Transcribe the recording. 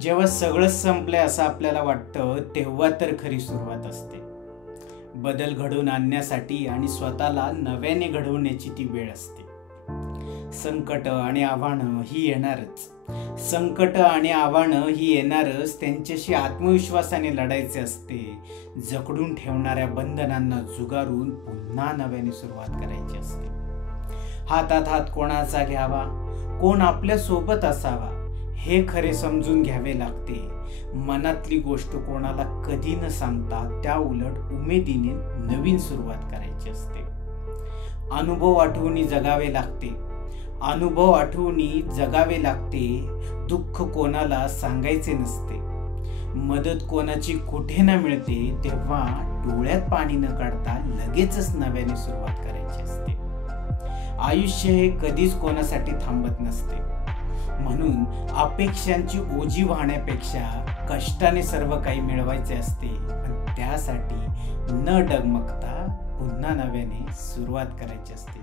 जेव्हा सगळंच संपलंय असं आपल्याला वाटतं तेव्हा तर खरी सुरुवात असते. बदल घडवून आणण्यासाठी आणि स्वतःला नव्याने घडवण्याची ती वेळ असते. संकट आणि आव्हानं ही येणारच. त्यांच्याशी आत्मविश्वासाने लढायचे असते. जकडून ठेवणाऱ्या बंधनांना जुगारून पुन्हा नव्याने सुरुवात करायची असते. हातात हात कोणाचा घ्यावा, कोण आपल्या सोबत असावा हे खरे समजून घ्यावे लागते. मनातली गोष्ट कोणाला कधी न सांगता त्या उलट उमेदीने नवीन सुरुवात करायची असते. अनुभव आठवणी जगावे लागते. दुःख कोणाला सांगायचे नसते. मदत कोणाची कुठे न मिळते तेव्हा डोळ्यात पाणी न काढता लगेचच नव्याने सुरुवात करायची असते. आयुष्य हे कधीच कोणासाठी थांबत नसते. म्हणून अपेक्षांची ओझी वाहण्यापेक्षा कष्टाने सर्व काही मिळवायचे असते. पण त्यासाठी न डगमगता पुन्हा नव्याने सुरुवात करायची असते.